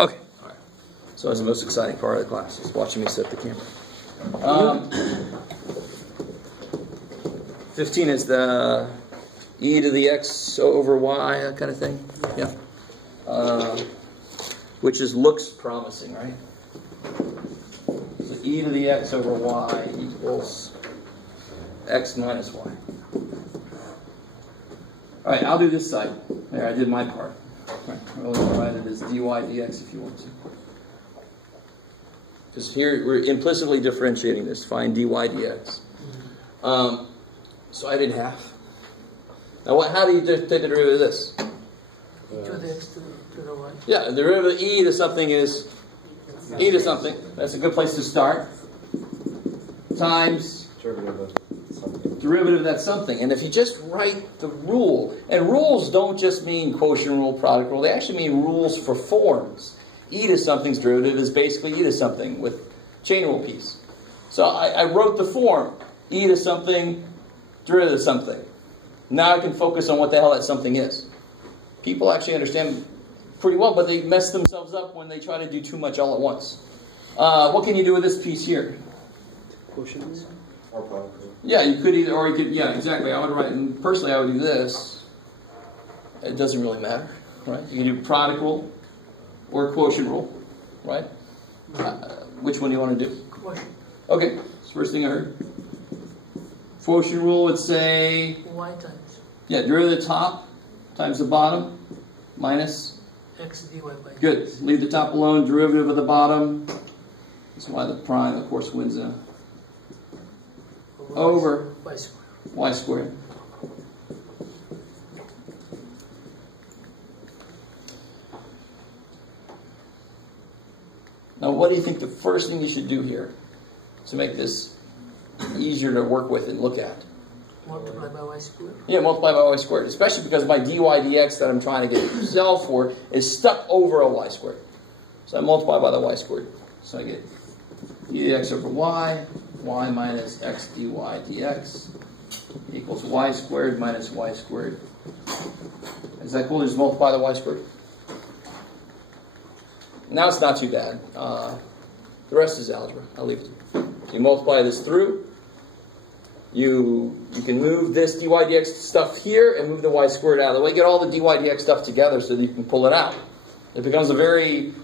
Okay. All right. So that's the most exciting part of the class, is watching me set the camera. 15 is the e to the x over y, that kind of thing. Yeah. Which looks promising, right? So e to the x over y equals x minus y. All right, I'll do this side. There, I did my part. Right. I'll write it as dy dx if you want to. Because here we're implicitly differentiating this. Find dy dx. So I did half. Now, how do you take the derivative of this? E to the x to the y. Yeah, the derivative of e to something is e to something. That's a good place to start. Times derivative of that something. And if you just write the rule, and rules don't just mean quotient rule, product rule, they actually mean rules for forms. E to something's derivative is basically e to something with chain rule piece. So I wrote the form, e to something, derivative of something. Now I can focus on what the hell that something is. People actually understand pretty well, but they mess themselves up when they try to do too much all at once. What can you do with this piece here? Quotient rule? Or product rule. Yeah, you could either, or you could, yeah, exactly. I would write, and personally I would do this. It doesn't really matter, right? You can do product rule or quotient rule, right? Which one do you want to do? Quotient. Okay, that's the first thing I heard. Quotient rule would say, Y times yeah, derivative of the top times the bottom minus x dy by dx. Good. Leave the top alone. Derivative of the bottom. That's why the prime, of course, wins over y squared. Y squared. Now, what do you think the first thing you should do here to make this easier to work with and look at? Multiply by y squared. Yeah, multiply by y squared, especially because my dy dx that I'm trying to get solved for is stuck over a y squared. So I multiply by the y squared. So I get dx over y minus x dy dx equals y squared minus y squared. Is that cool? Just multiply the y squared. Now it's not too bad. The rest is algebra. I'll leave it to you. You multiply this through. You can move this dy dx stuff here and move the y squared out of the way. Get all the dy dx stuff together so that you can pull it out. It becomes a very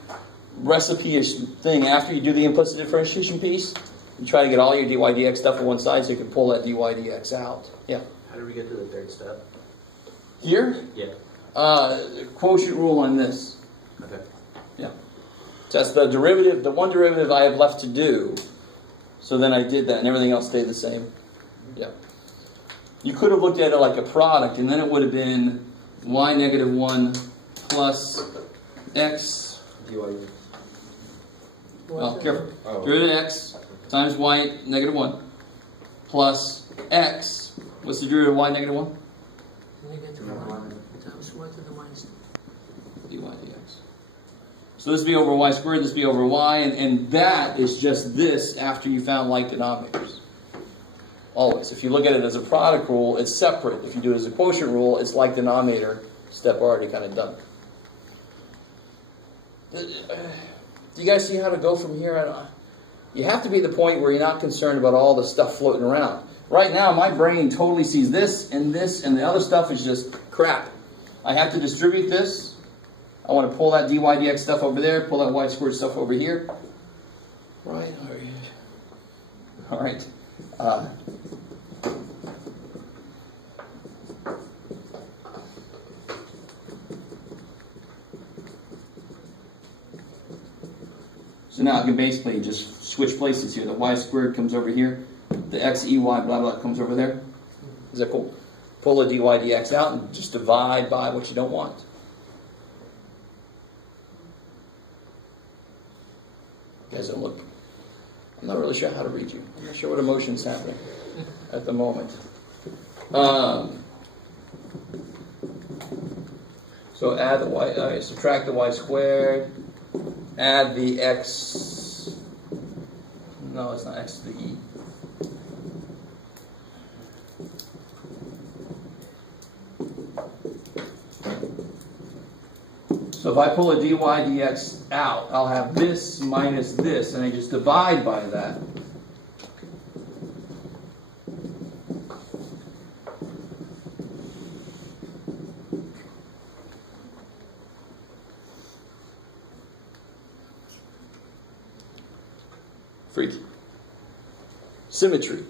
recipe-ish thing. After you do the implicit differentiation piece, you try to get all your dy dx stuff on one side so you can pull that dy dx out. Yeah? How do we get to the third step? Here? Yeah. Quotient rule on this. Okay. Yeah. So that's the derivative, the one derivative I have left to do. So then I did that and everything else stayed the same. Yeah. You could have looked at it like a product, and then it would have been y negative 1 plus x. dy. Well, careful. Oh. Derivative of x times y negative 1 plus x. What's the derivative of y negative 1? Negative 1 times y to the minus 2. dy dx. So this would be over y squared, this would be over y, and that is just this after you found like denominators. Always. If you look at it as a product rule, it's separate. If you do it as a quotient rule, it's like denominator, step already kind of done. Do you guys see how to go from here? You have to be at the point where you're not concerned about all the stuff floating around. Right now, my brain totally sees this, and the other stuff is just crap. I have to distribute this. I want to pull that dy dx stuff over there, pull that y squared stuff over here. Right? All right. So now I can basically just switch places here. The y squared comes over here. The x, e, y, blah, blah, comes over there. Is that cool? Pull the dy dx out and just divide by what you don't want. You guys don't look... I'm not really sure how to read you. I'm not sure what emotion's happening at the moment. So add the y, subtract the y squared, add the x, no, it's not x to the e. So if I pull a dy dx out, I'll have this minus this, and I just divide by that. Freaky. Symmetry.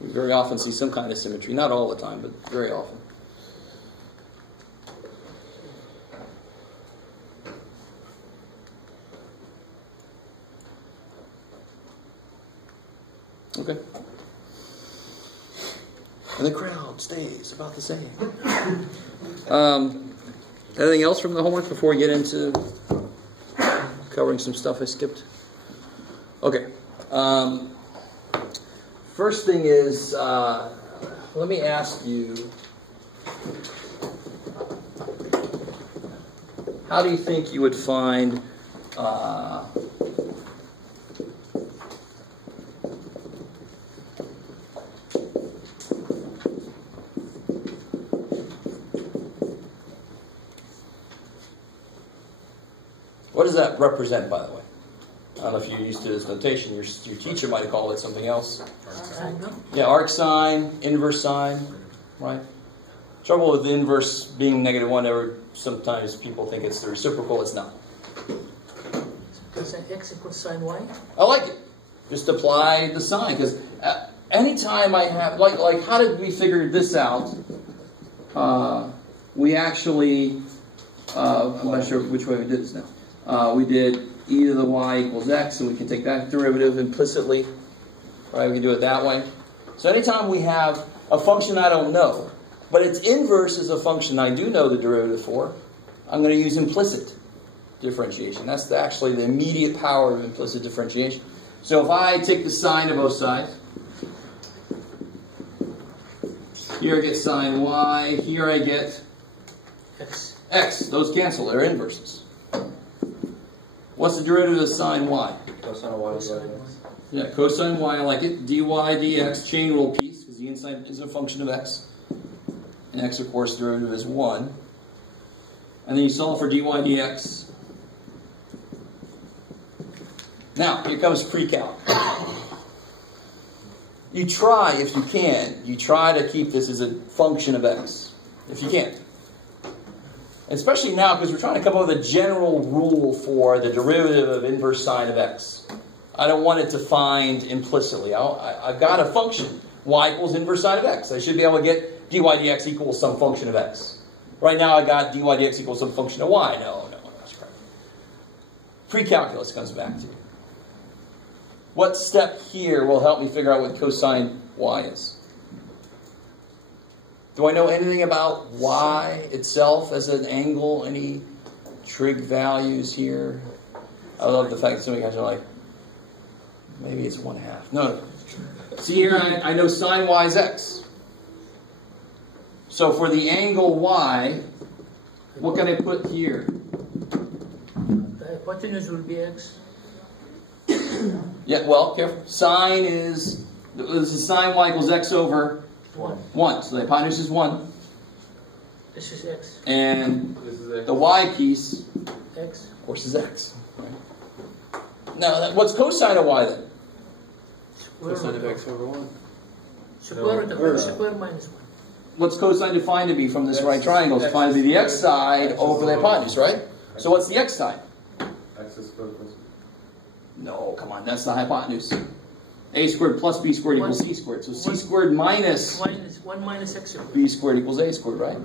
We very often see some kind of symmetry. Not all the time, but very often. Okay. And the crowd stays about the same. Anything else from the homework before we get into covering some stuff I skipped? Okay. First thing is, let me ask you, how do you think you would find what does that represent, by the way? I don't know if you're used to this notation. Your teacher might have called it something else. Yeah, arc sine, inverse sine, right? Trouble with the inverse being -1, sometimes people think it's the reciprocal. It's not. Cosine x equals sine y? I like it. Just apply the sine. Because anytime I have, like how did we figure this out? We actually, I'm not sure which way we did this now. We did e to the y equals x, and we can take that derivative implicitly. Right, we can do it that way. So anytime we have a function I don't know, but its inverse is a function I do know the derivative for, I'm going to use implicit differentiation. That's actually the immediate power of implicit differentiation. So if I take the sine of both sides, here I get sine y, here I get x. Those cancel, they're inverses. What's the derivative of sine y? Cosine y is x. Yeah, cosine y, I like it. dy dx, chain rule piece, because the inside is a function of x. And x, of course, derivative is 1. And then you solve for dy dx. Now, here comes pre-calc. You try, if you can, you try to keep this as a function of x. If you can. Especially now, because we're trying to come up with a general rule for the derivative of inverse sine of x. I don't want it defined implicitly. I've got a function, y equals inverse sine of x. I should be able to get dy dx equals some function of x. Right now I got dy dx equals some function of y. No, that's correct. Pre-calculus comes back to. What step here will help me figure out what cosine y is? Do I know anything about y itself as an angle? Any trig values here? I love the fact that some of you guys are like, maybe it's 1/2. No. See here, I know sine y is x. So for the angle y, what can I put here? The hypotenuse will be x. Yeah, well, careful. Sine is, this is sine y equals x over 1. So the hypotenuse is 1. This is x. And This is x. the y piece, X. of course, is x. Right? Now, what's cosine of y then? Cosine of x over 1. Square root of x squared minus 1. What's cosine defined to be from this right triangle? It's defined to be the x side over the hypotenuse, right? So what's the x side? X is squared plus. No, come on, that's the hypotenuse. A squared plus b squared equals c squared. So c squared minus 1 minus x squared. b squared equals a squared, right?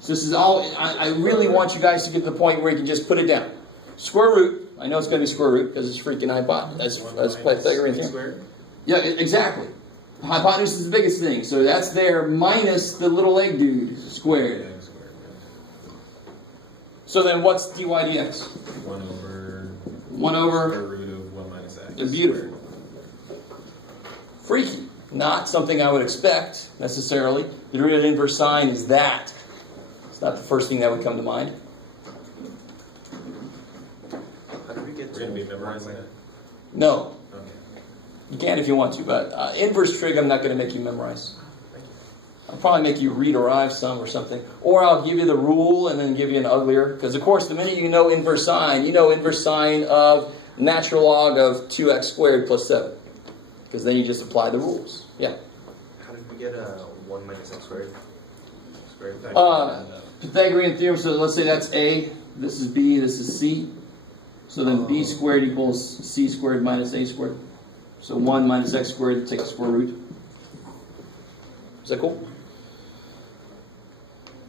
So this is all, I really want you guys to get to the point where you can just put it down. Square root, I know it's going to be square root because it's freaking hypotenuse. That's Pythagorean Theorem. Yeah, exactly. The hypotenuse is the biggest thing. So that's there minus the little egg dude squared. So then what's dy dx? 1 over 1 over square root of 1 minus x. It's beautiful. Freaky. Not something I would expect, necessarily. The derivative of inverse sine is that. It's not the first thing that would come to mind. How did we get We're going to be memorizing it? No. Okay. You can if you want to, but inverse trig I'm not going to make you memorize. I'll probably make you rederive some or something. Or I'll give you the rule and then give you an uglier. Because, of course, the minute you know inverse sine, you know inverse sine of natural log of 2x squared plus 7. Because then you just apply the rules. Yeah? How did we get 1 minus x squared? Pythagorean Theorem, so let's say that's A. This is B, this is C. So then B squared equals C squared minus A squared. So 1 minus x squared, take the square root. Is that cool?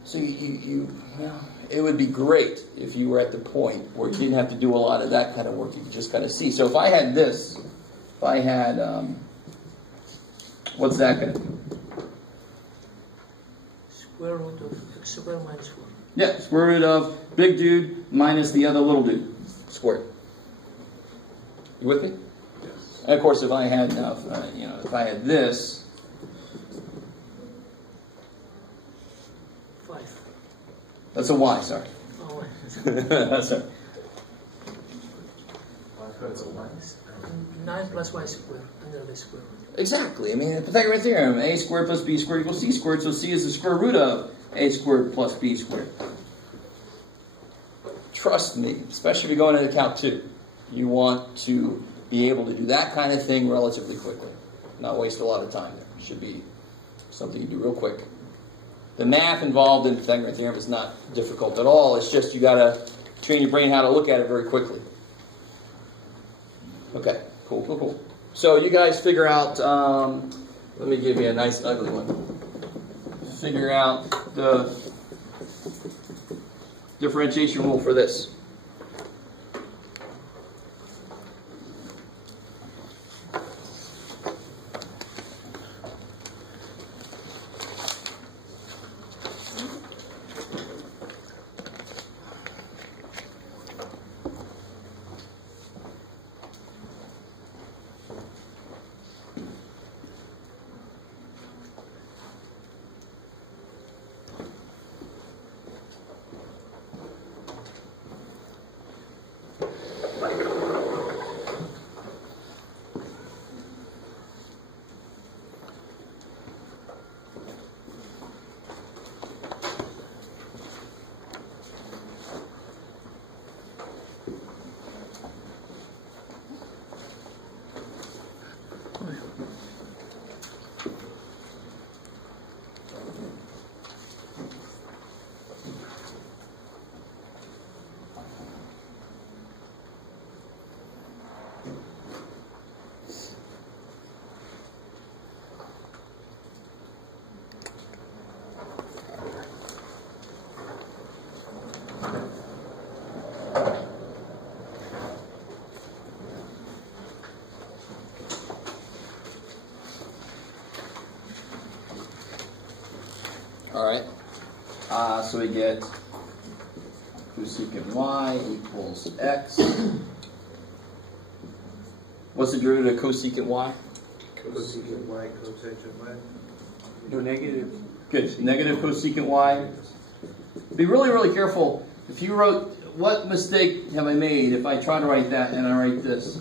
So well, it would be great if you were at the point where you didn't have to do a lot of that kind of work. You could just kind of see. So if I had this, if I had, what's that going to do? Square root of x squared minus 4. Yeah, square root of big dude minus the other little dude squared. You with me? Yes. And of course, if I had if I had this, 5. that's a y. Sorry. Oh, That's right. That's a 1. 9 plus y squared under the square root. Exactly. I mean, the Pythagorean Theorem: a squared plus b squared equals c squared. So c is the square root of a squared plus b squared. Trust me, especially if you're going into count 2, you want to be able to do that kind of thing relatively quickly, not waste a lot of time there. It should be something you do real quick. The math involved in Pythagorean Theorem is not difficult at all. It's just you got to train your brain how to look at it very quickly. Okay, cool. So you guys figure out, let me give you a nice ugly one. Figure out the differentiation rule for this. Alright, so we get cosecant y equals x. What's the derivative of cosecant y? Cosecant y, cotangent y. No negative. Good, negative cosecant y. Be really, really careful. If you wrote, what mistake have I made if I try to write that and I write this?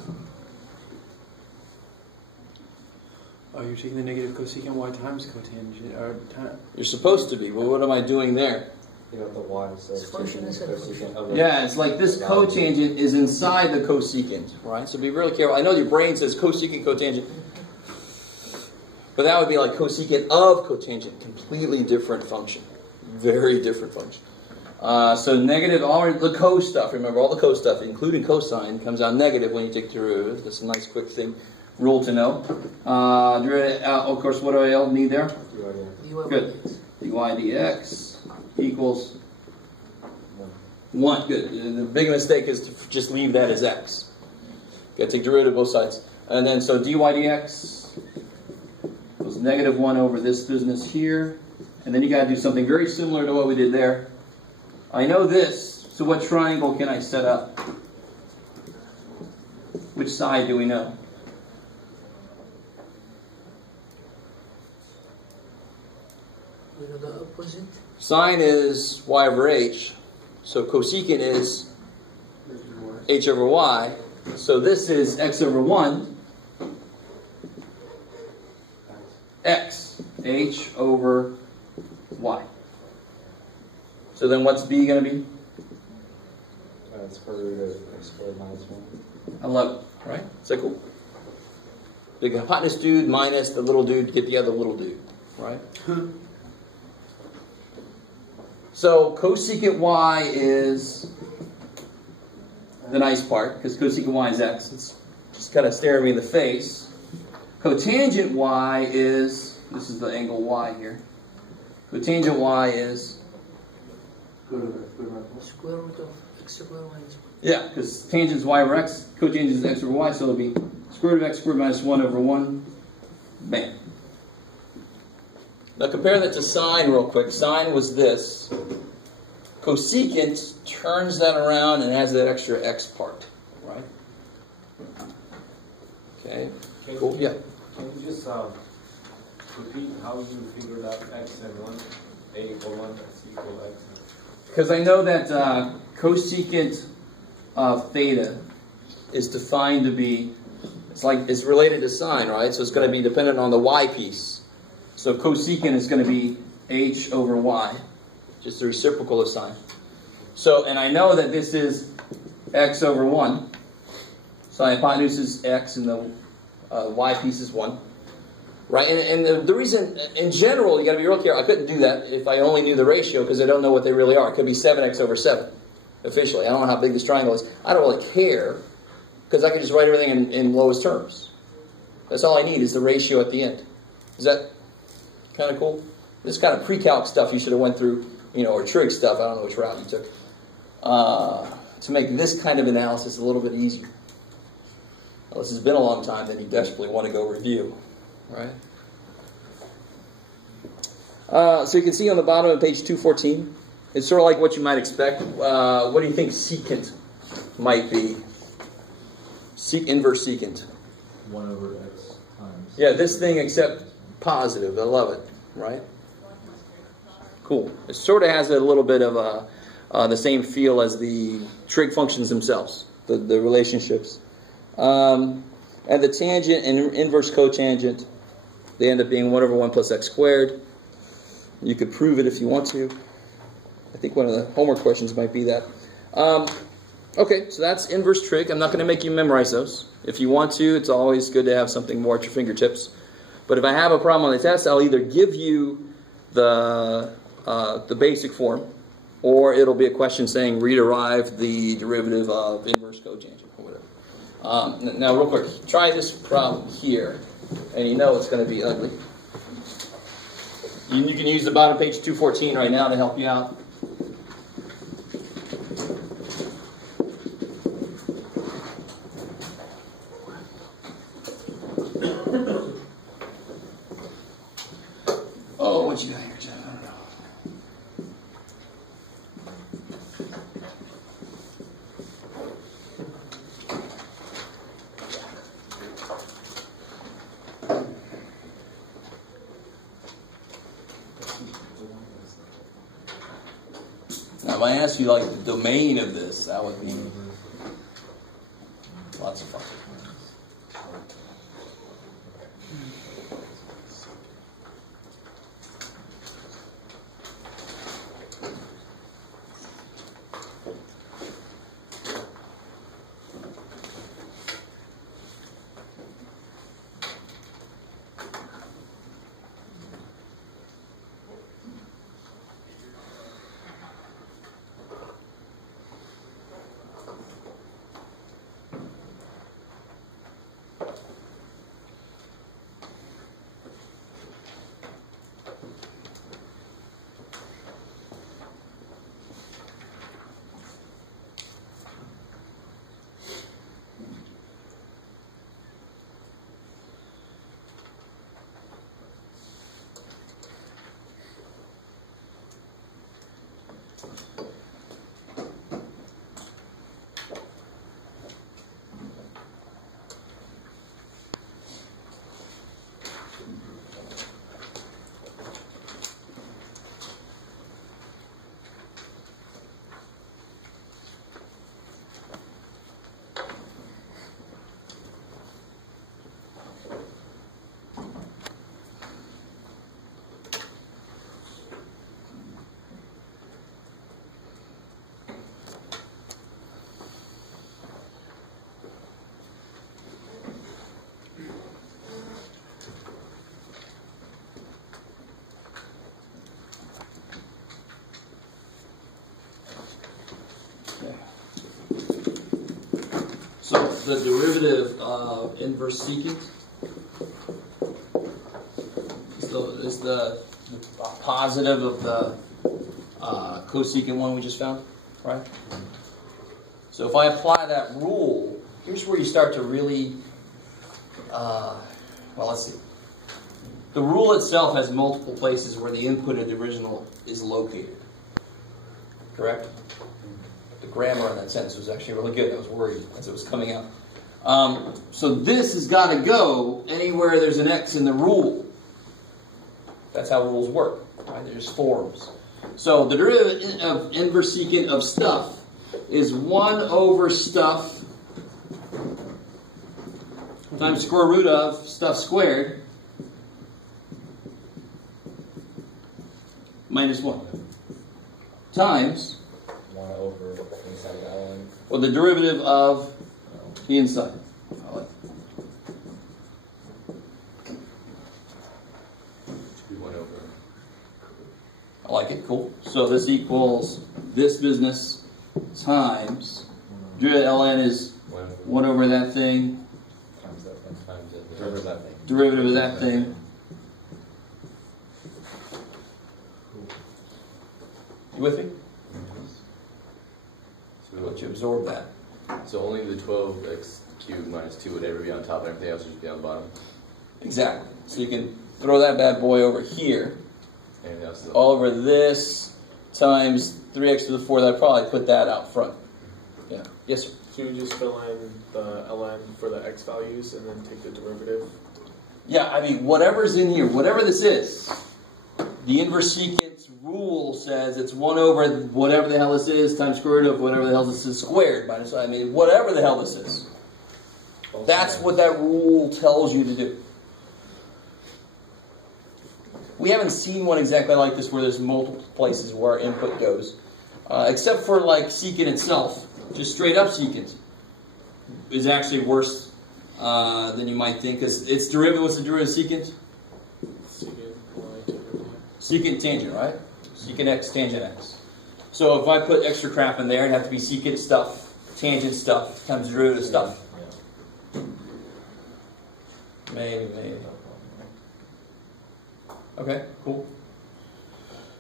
Oh, you're taking the negative cosecant y times cotangent, or You're supposed to be. Well, what am I doing there? You got the y, so This function is a function. Yeah, it's like this cotangent is inside the cosecant, right? So be really careful. I know your brain says cosecant, cotangent. But that would be like cosecant of cotangent. Completely different function. Very different function. So negative, all the co stuff, remember all the co stuff, including cosine, comes out negative when you take the derivative. That's a nice quick thing, rule to know. Of course, what do I need there? Good. dy dx equals 1. Good. The big mistake is to just leave that as x. Got to take derivative both sides. And then, so dy dx was negative 1 over this business here. And then you got to do something very similar to what we did there. I know this, so what triangle can I set up? Which side do we know? You know the opposite? Sine is y over h, so cosecant is h over y. So this is x over 1, x, h over y. So then what's b going to be? Square root of x squared minus 1. 11, right? Is that cool? The hypotenuse dude minus the little dude to get the other little dude, right? So cosecant y is the nice part, because cosecant y is x. It's just kind of staring me in the face. Cotangent y is, this is the angle y here. Cotangent y is, Square root of x squared minus 1. yeah, because tangent is y over x, cotangent is x over y, so it'll be square root of x squared minus 1 over 1. Bam. Now compare that to sine real quick. Sine was this. Cosecant turns that around and has that extra x part, right? Okay, cool, yeah. Can you just repeat how you figured out x and 1, a equal 1, x equal x? Because I know that cosecant of theta is defined to be, it's related to sine, right? So it's going to be dependent on the y piece. So cosecant is going to be h over y, just the reciprocal of sine. So, and I know that this is x over 1. So the hypotenuse is x and the y piece is 1. Right? And the reason, in general, you got to be real careful. I couldn't do that if I only knew the ratio because I don't know what they really are. It could be 7x over 7, officially. I don't know how big this triangle is. I don't really care because I can just write everything in lowest terms. That's all I need is the ratio at the end. Is that kind of cool? This kind of pre-calc stuff you should have went through, or trig stuff. I don't know which route you took. To make this kind of analysis a little bit easier. Unless it's been a long time, then you desperately want to go review. Right? So you can see on the bottom of page 214, it's sort of like what you might expect. What do you think secant might be? Inverse secant. 1 over x times. Yeah, this thing except positive. I love it. Right? Cool. It sort of has a little bit of the same feel as the trig functions themselves, the relationships. And the tangent and inverse cotangent, they end up being 1 over 1 plus x squared. You could prove it if you want to. I think one of the homework questions might be that. Okay, so that's inverse trig. I'm not going to make you memorize those. If you want to, it's always good to have something more at your fingertips. But if I have a problem on the test, I'll either give you the basic form, or it'll be a question saying rederive the derivative of inverse cotangent, or whatever. Now, real quick, try this problem here, and you know it's going to be ugly. You can use the bottom page 214 right now to help you out. Oh, what you got here, Jeff? I don't know. Now, if I ask you, like, the domain of this, that would be lots of fun. So the derivative of inverse secant is the positive of the cosecant one we just found, right? So if I apply that rule, here's where you start to really, well, let's see. The rule itself has multiple places where the input of the original is located. Correct? The grammar in that sentence was actually really good. I was worried as it was coming out. So this has got to go anywhere there's an x in the rule. That's how rules work. Right? There's forms. So the derivative of inverse secant of stuff is 1 over stuff times square root of stuff squared minus 1 times 1 over inside the ln. Well, the derivative of the inside. I like it. 1 over. I like it. Cool. So this equals this business times derivative ln is 1 over that thing Times that thing. Times the derivative of that thing. derivative of that thing. You with me? So, Let you absorb that. so only the 12x cubed minus 2 would ever be on top, and everything else would just be on the bottom. Exactly. So you can throw that bad boy over here, Anything else is all over this times 3x to the 4. I'd probably put that out front. Yeah. Yes, sir. So you just fill in the ln for the x values and then take the derivative? Yeah, I mean, whatever's in here, whatever this is, the inverse secant rule says it's 1 over whatever the hell this is times square root of whatever the hell this is squared minus, I mean, whatever the hell this is. That's what that rule tells you to do. We haven't seen one exactly like this where there's multiple places where our input goes. Except for like secant itself. Just straight up secant is actually worse than you might think. Because its derivative, what's the derivative of secant? Secant tangent, right? Secant x, tangent x. So if I put extra crap in there, it'd have to be secant stuff, tangent stuff, times derivative stuff. Maybe. Okay, cool.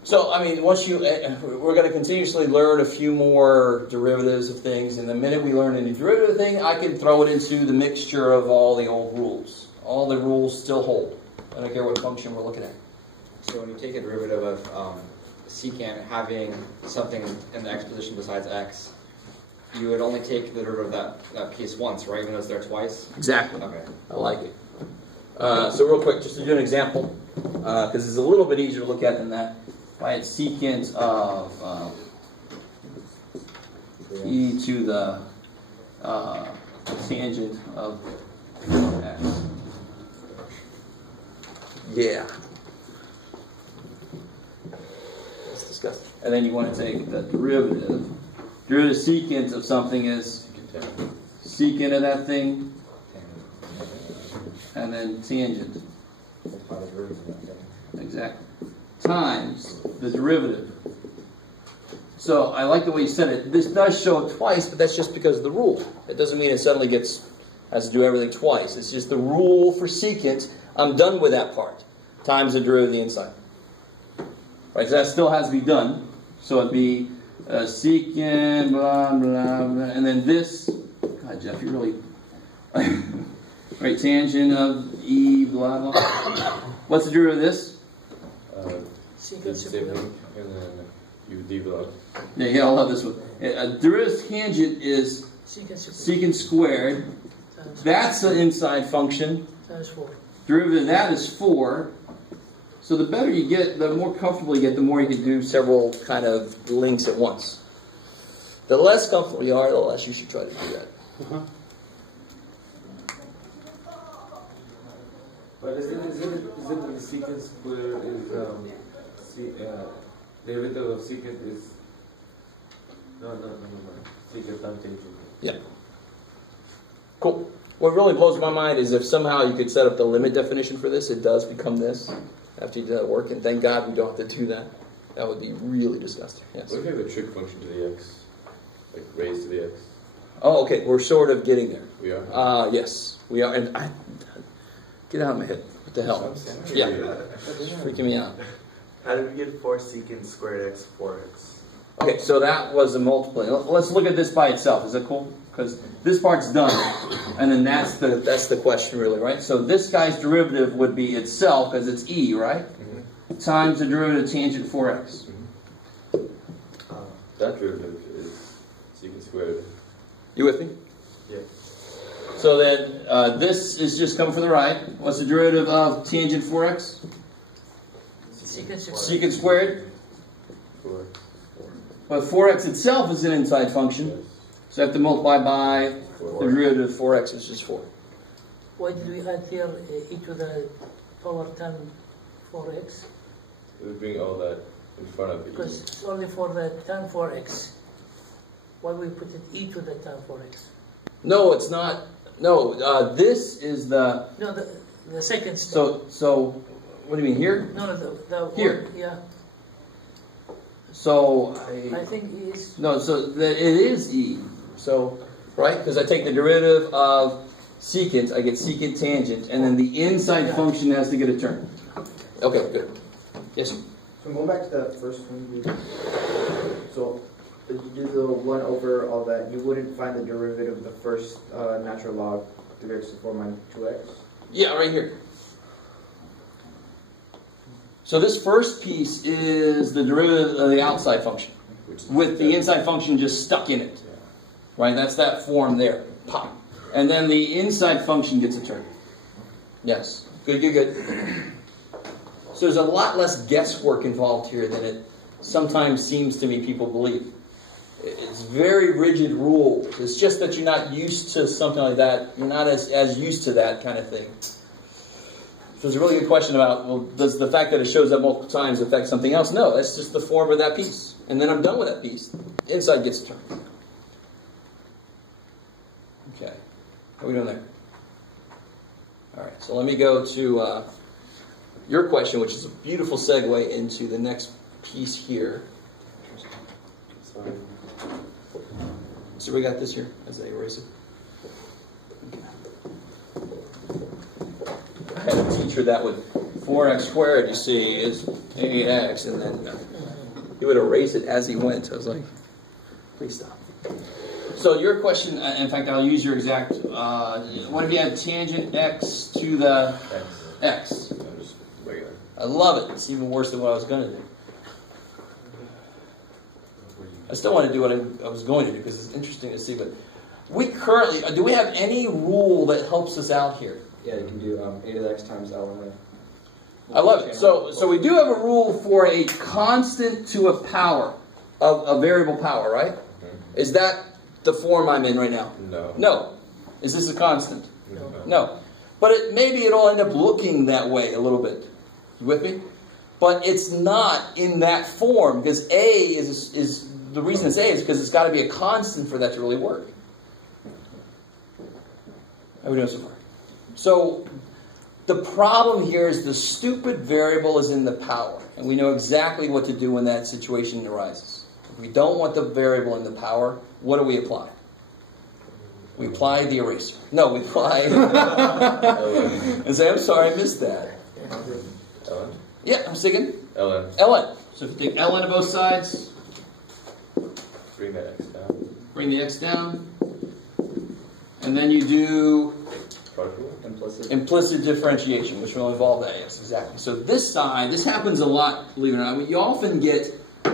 So, I mean, once you, we're going to continuously learn a few more derivatives of things, and the minute we learn a new derivative thing, I can throw it into the mixture of all the old rules. All the rules still hold. I don't care what function we're looking at. So when you take a derivative of secant having something in the x position besides x, you would only take the derivative of that piece once, right? Even though it's there twice? Exactly. Okay. I like it. So real quick, just to do an example, because it's a little bit easier to look at than that. Right, secant of e to the tangent of x. Yeah. Let's discuss it. And then you want to take the derivative. Derivative secant of something is secant of that thing, and then tangent. Exactly. Times the derivative. So I like the way you said it. This does show it twice, but that's just because of the rule. It doesn't mean it suddenly has to do everything twice. It's just the rule for secant. I'm done with that part. Times the derivative of the inside. Right, so that still has to be done. So it'd be secant, blah, blah, blah. And then this, God, Jeff, you really... right, tangent of e, blah, blah. What's the derivative of this? Secant sibling, and then you develop. Yeah, I love this one. Derivative tangent is secant squared. That's the inside function. Times 4. Derivative of that is 4. So the better you get, the more comfortable you get, the more you can do several kind of links at once. The less comfortable you are, the less you should try to do that. But isn't the secant square is derivative of secant is no. Secant times tangent. Yeah. Cool. What really blows my mind is if somehow you could set up the limit definition for this, it does become this after you do that work, and thank God we don't have to do that. That would be really disgusting. Yes. What if you have a trig function to the x? Like raised to the x. Oh, okay, we're sort of getting there. We are. Yes, we are. And get out of my head. What the hell? Yeah, it's freaking me out. How did we get 4 secant squared x 4x? Okay, so that was a multiple. Let's look at this by itself. Is that cool? Because this part's done, and then that's the question, really, right? So this guy's derivative would be itself, because it's e, right? Mm-hmm. Times the derivative of tangent 4x. Mm-hmm. That derivative is secant squared. You with me? Yeah. So then this is just coming from the right. What's the derivative of tangent 4x? Secant squared. 4x. But 4x itself is an inside function. Yes. So I have to multiply by the derivative of 4x, which is 4. Why did we add here e to the power 10 4x? It would bring all that in front of it. Because it's only for the 10 4x. Why we put it e to the 10 4x? No, it's not. No, this is the... No, the second step. So, what do you mean, here? No, the Here. one, yeah. So, I think e is... No, so it is e. So, right? Because I take the derivative of secant, I get secant tangent, and then the inside function has to get a term. Okay, good. Yes, sir? So going back to that first one, so if you do the 1 over all that, you wouldn't find the derivative of the first natural log 3x to the 4 minus 2x? Yeah, right here. So this first piece is the derivative of the outside function, with the inside function just stuck in it. Right, that's that form there. Pop. And then the inside function gets a term. Yes. Good, good, good. So there's a lot less guesswork involved here than it sometimes seems to me people believe. It's very rigid rule. It's just that you're not used to something like that. You're not as used to that kind of thing. So there's a really good question about, well, does the fact that it shows up multiple times affect something else? No, that's just the form of that piece. And then I'm done with that piece. Inside gets a term. Okay. How are we doing there? All right, so let me go to your question, which is a beautiful segue into the next piece here. So we got this here as a eraser. Okay. I had a teacher that would 4x squared, you see, is 8x, and then he would erase it as he went. I was like, please stop. So your question, in fact, I'll use your exact, what if you had tangent x to the x? I love it. It's even worse than what I was going to do. I still want to do what I was going to do because it's interesting to see. But we currently, do we have any rule that helps us out here? Yeah, you can do a to the x times ln. I love it. So we do have a rule for a constant to a power, of a variable power, right? Mm-hmm. Is that the form I'm in right now? No. No. Is this a constant? No. No. But maybe it'll end up looking that way a little bit. You with me? But it's not in that form because A is the reason it's A is because it's got to be a constant for that to really work. How are we doing so far? So the problem here is the stupid variable is in the power. And we know exactly what to do when that situation arises. If we don't want the variable in the power, what do we apply? We apply the eraser. No, we apply... and say, I'm sorry, I missed that. ln? Yeah, I'm sticking. ln. ln. So if you take ln to both sides, Bring that x down. bring the x down, and then you do Product rule? implicit differentiation, which will involve that. Yes, exactly. So this side, this happens a lot, believe it or not. I mean, you often get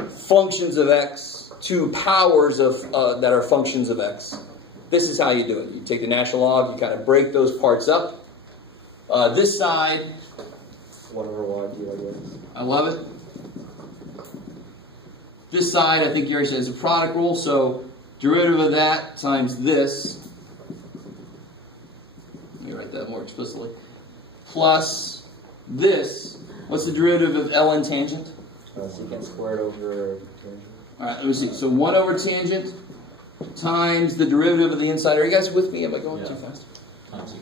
functions of x to powers of that are functions of x. This is how you do it. You take the natural log, you kind of break those parts up. This side, 1 over y dy dx. I love it. This side, I think you already said, is a product rule, so derivative of that times this, let me write that more explicitly, plus this, what's the derivative of ln tangent? Secant squared over tangent. Alright, let me see. So 1 over tangent times the derivative of the inside. Are you guys with me? Am I going too fast? Times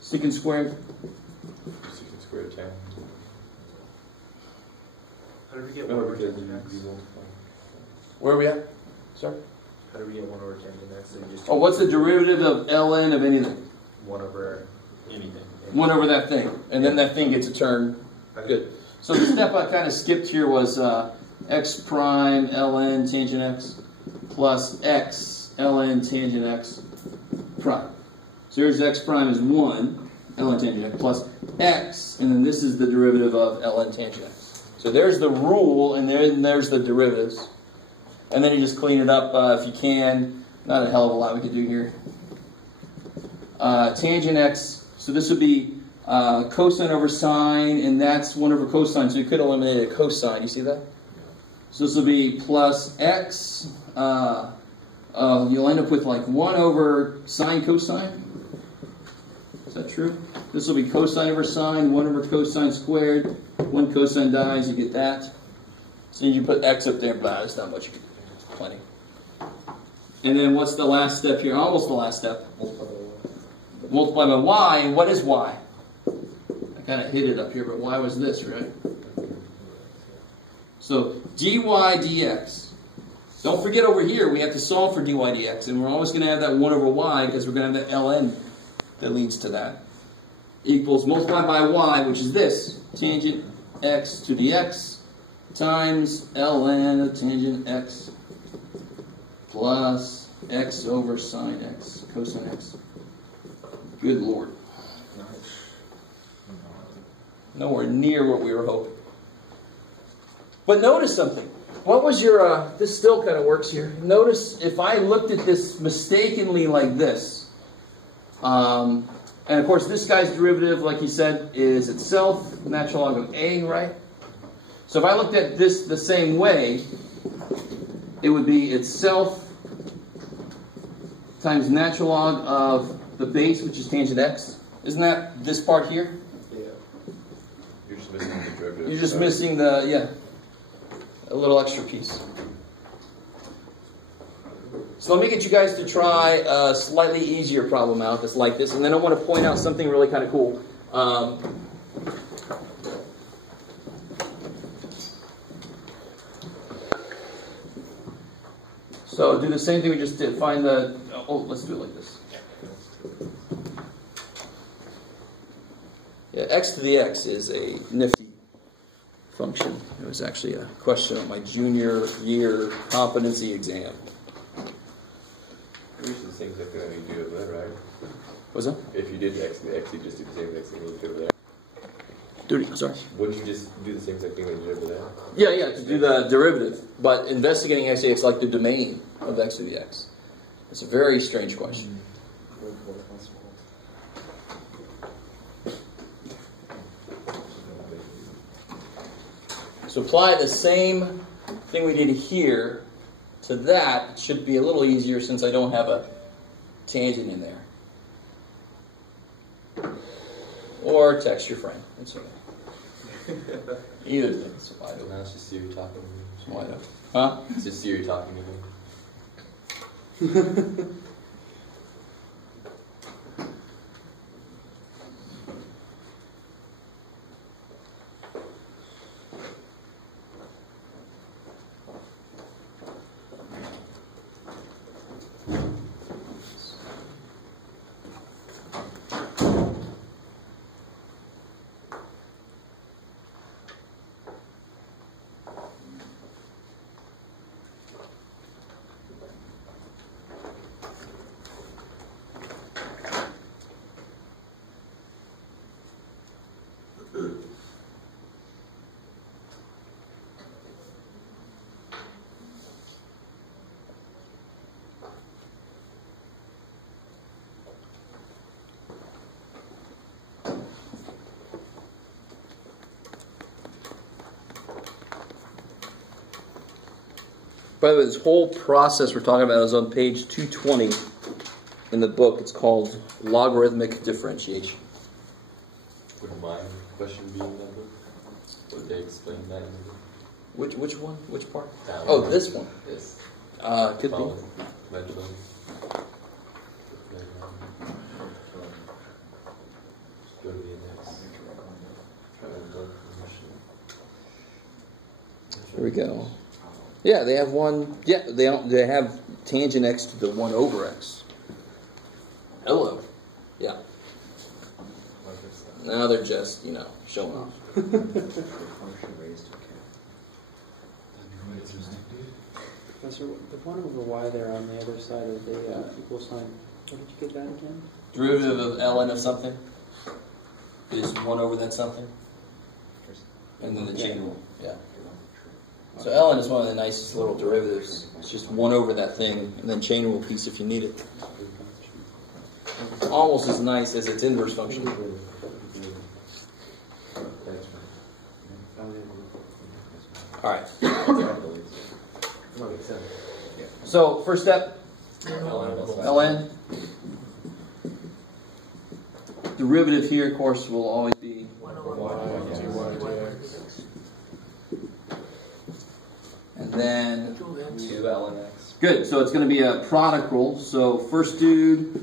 Secant squared. secant squared tan. How did we get No, 1 over because tangent x? you multiply. Where are we at? Sorry? How do we get 1 over tangent x? So you just Oh, what's the derivative of ln of anything? 1 over Anything. 1 over that thing. And then that thing gets a turn. Good. So the step I kind of skipped here was x prime ln tangent x plus x ln tangent x prime. So here's x prime is 1, ln tangent x, plus x, and then this is the derivative of ln tangent x. So there's the rule, and then there's the derivatives. And then you just clean it up if you can. Not a hell of a lot we could do here. Tangent x, so this would be cosine over sine, and that's 1 over cosine, so you could eliminate a cosine. You see that? So this will be plus x. You'll end up with like 1 over sine cosine. Is that true? This will be cosine over sine, 1 over cosine squared. 1 cosine dies, you get that. So you put x up there, but it's not much you can do. It's plenty. And then what's the last step here? Almost the last step. Multiply by y. And what is y? I kind of hit it up here, but y was this, right? So dy dx. Don't forget over here, we have to solve for dy dx, and we're always going to have that 1 over y because we're going to have that ln that leads to that. Equals multiply by y, which is this, tangent x to dx times ln of tangent x plus x over sine x, cosine x. Good Lord. Nowhere near what we were hoping. But notice something. What was your, this still kind of works here. Notice if I looked at this mistakenly like this, and of course this guy's derivative, like he said, is itself natural log of a, right? So if I looked at this the same way, it would be itself times natural log of the base, which is tangent x. Isn't that this part here? Yeah. You're just missing the derivative. You're just missing the, yeah, a little extra piece. So let me get you guys to try a slightly easier problem out that's like this, and then I want to point out something really kind of cool. So do the same thing we just did. Find the, oh, let's do it like this. Yeah, x to the x is a nifty function. It was actually a question on my junior year competency exam. Usually the same thing when you do it there, right? What's that? If you did x to the x, you just do the same thing when you do it there. Sorry? Wouldn't you just do the same thing when you did it there? Yeah, to do the derivative. But investigating x to the x like the domain of x to the x. It's a very strange question. So apply the same thing we did here to that. It should be a little easier since I don't have a tangent in there. Or text your friend. It's okay. Either thing. It's wide open. Now it's just Siri talking to me. It's wide open. Huh? It's just Siri talking to me. By the way, this whole process we're talking about is on page 220 in the book. It's called Logarithmic Differentiation. Wouldn't mind question being in that book? Would they explain that in the book? Which one? Which part? That Oh, one. this one. Yes. Could be. Eventually. Go to the index. Try to look. Here we go. Yeah, they have one. Yeah, they don't. They have tangent x to the 1 over x. Hello. Yeah. Now they're just, showing off. Professor, the 1 over y there on the other side of the equal sign, where did you get that again? Derivative of ln of something is 1 over that something. And then the chain rule. Yeah. So ln is one of the nicest little derivatives. It's just 1 over that thing, and then chain rule piece if you need it. It's almost as nice as its inverse function. All right. So first step, ln. Derivative here, of course, will always be 1 over y. And then 2 ln x. good. So it's going to be a product rule. So first dude,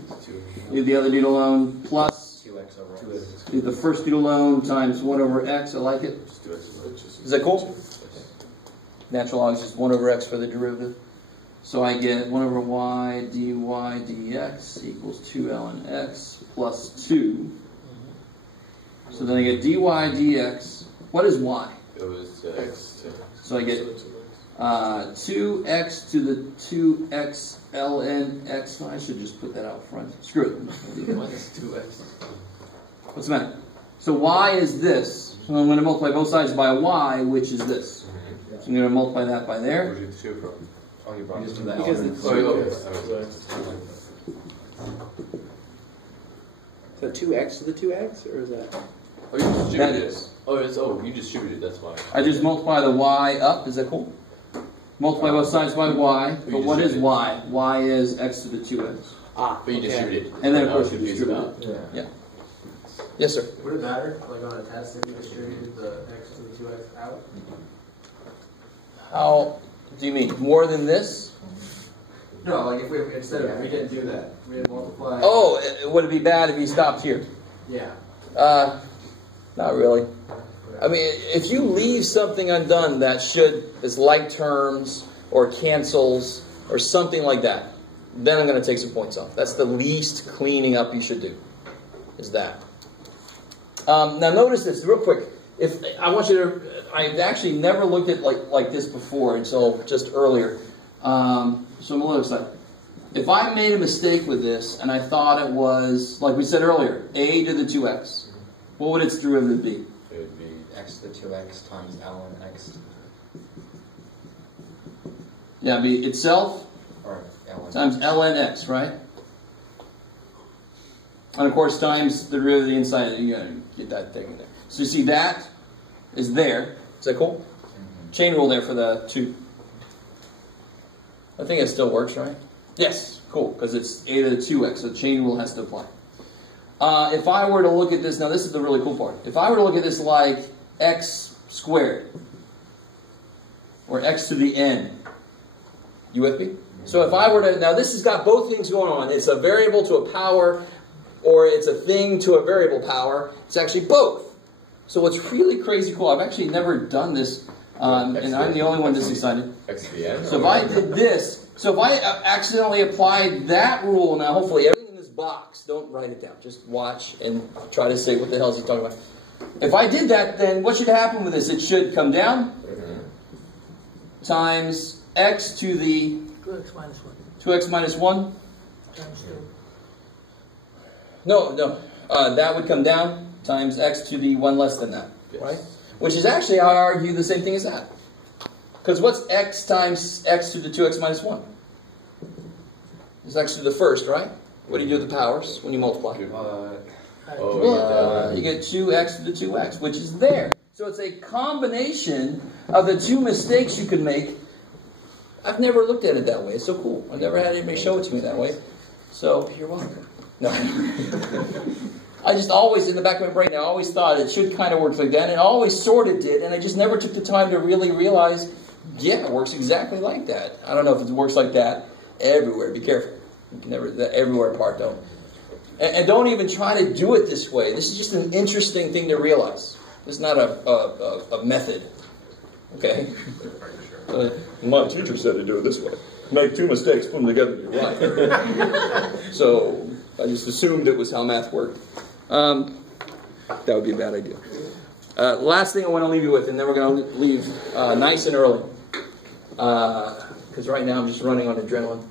leave the other dude alone, plus 2x over x. leave the first dude alone times 1 over x. I like it. Is that cool? Natural log is just 1 over x for the derivative. So I get 1 over y dy dx equals 2 ln x plus 2. So then I get dy dx. What is y? It was x. So I get 2x to the 2x ln x. I should just put that out front. Screw it. What's the matter? So y is this. So I'm going to multiply both sides by y, which is this. So I'm going to multiply that by there. Where did the 2 from? Oh, you brought Just it. that. Because it's so 2x to the 2x, or is that? Oh, you just That distributed it. is. You distributed it, that's why. I just multiply the y up. Is that cool? Multiply both sides by y. But what is y? Y is x to the 2x. But you distributed it. And then, of I course, was you confused distribute about. it. Yeah. Yes, sir. Would it matter, like on a test, if you distributed the x to the 2x out? How do you mean? More than this? No, like if we didn't do that, we didn't multiply. Oh, would it be bad if you stopped here? Yeah. Not really. I mean, if you leave something undone that is like terms or cancels or something like that, then I'm going to take some points off. That's the least cleaning up you should do, is that. Now notice this real quick. I've actually never looked at like this before until just earlier. So I'm a little excited. If I made a mistake with this and I thought it was, like we said earlier, a to the 2x, what would its derivative be? It would be x to the 2x times ln x. Yeah, it'd be itself Or ln. times ln x, right? And of course times the derivative of the inside, you gotta get that thing in there. So you see that is there. Is that cool? Chain rule there for the 2. I think it still works, right? Yes, cool, because it's a to the 2x, so chain rule has to apply. If I were to look at this, now this is the really cool part. If I were to look at this like x squared, or x to the n, you with me? So if I were to, now this has got both things going on. It's a variable to a power, or it's a thing to a variable power. It's actually both. So what's really crazy cool, I've actually never done this, and I'm the only one this excited. X to the n? So if I did this, so if I accidentally applied that rule, now hopefully everything in this box, don't write it down, just watch and try to say what the hell is he talking about. If I did that, then what should happen with this? It should come down times x to the 2x minus 1 2x minus 1. times 2. No, that would come down times x to the 1 less than that, Yes. right? Which is actually, I argue, the same thing as that. Because what's x times x to the 2x minus 1? It's x to the first, right? What do you do with the powers when you multiply? You get 2x to the 2x, which is there. So it's a combination of the two mistakes you could make. I've never looked at it that way. It's so cool. I've never had anybody show it to me that way. So, you're welcome. No. I just always, in the back of my brain, I always thought it should kind of work like that. And it always sort of did. And I just never took the time to really realize, yeah, it works exactly like that. I don't know if it works like that everywhere. Be careful. You can never, the everywhere part don't. And don't even try to do it this way. This is just an interesting thing to realize. It's not a method. Okay? My teacher said to do it this way. Make two mistakes, put them together, you're right. So I just assumed it was how math worked. That would be a bad idea. Last thing I want to leave you with, and then we're going to leave nice and early. Because right now I'm just running on adrenaline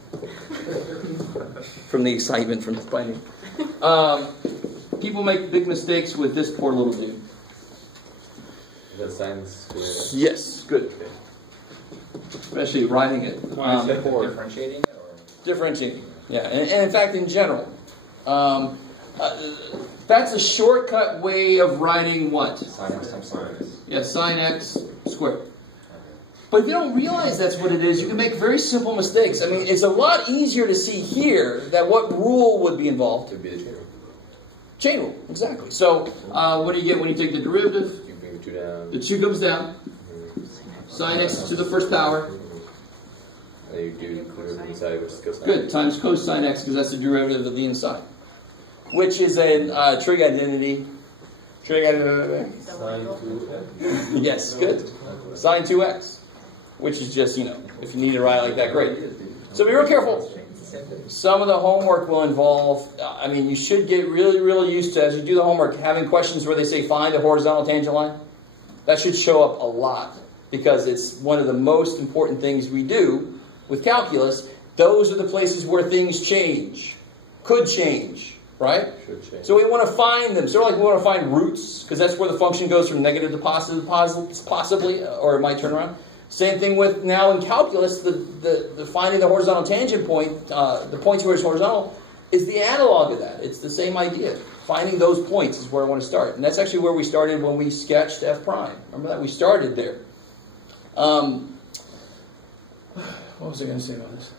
from the excitement from finding. People make big mistakes with this poor little dude. Is that science? Yes, good. Especially writing it. Differentiating it, or? Differentiating, yeah. And in fact, in general. That's a shortcut way of writing what? Sine x times sine x. Yeah, sine x squared. But if you don't realize that's what it is, you can make very simple mistakes. I mean, it's a lot easier to see here that what rule would be involved. To be the chain rule. Chain rule, exactly. So, what do you get when you take the derivative? You bring the 2 down. The 2 comes down. Sine x to the first power. And then you do the derivative inside, which is cosine. Good, times cosine x, because that's the derivative of the inside. Which is a trig identity. Trig identity. Sine 2x. Yes, good. Sine 2x. Which is just, if you need to write it like that, great. So be real careful. Some of the homework will involve, you should get really, really used to, as you do the homework, having questions where they say find a horizontal tangent line. That should show up a lot, because it's one of the most important things we do with calculus. Those are the places where things change, could change, right? Should change. So we want to find them, sort of like we want to find roots, because that's where the function goes from negative to positive, possibly, or it might turn around. Same thing with now in calculus, the finding the horizontal tangent point, the points where it's horizontal, is the analog of that. It's the same idea. Finding those points is where I want to start. And that's actually where we started when we sketched f prime. Remember that? We started there. What was I going to say about this?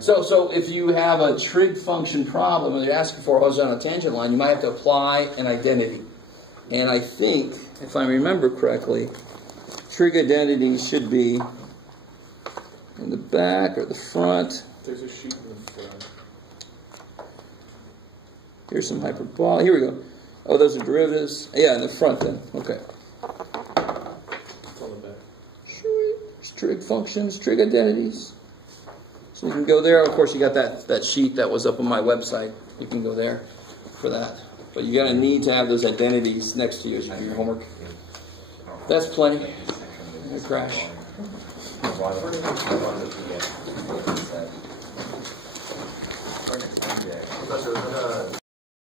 So if you have a trig function problem and you're asking for a horizontal tangent line, you might have to apply an identity. And I think, if I remember correctly, trig identity should be in the back or the front. There's a sheet in the front. Here's some hyperbolic. Here we go. Oh, those are derivatives. Yeah, in the front then. Okay. It's on the back. It's trig functions, trig identities. So you can go there. Of course, you got that sheet that was up on my website. You can go there for that. But you're going to need to have those identities next to you as you do your homework. That's plenty. I'm going to crash. Professor,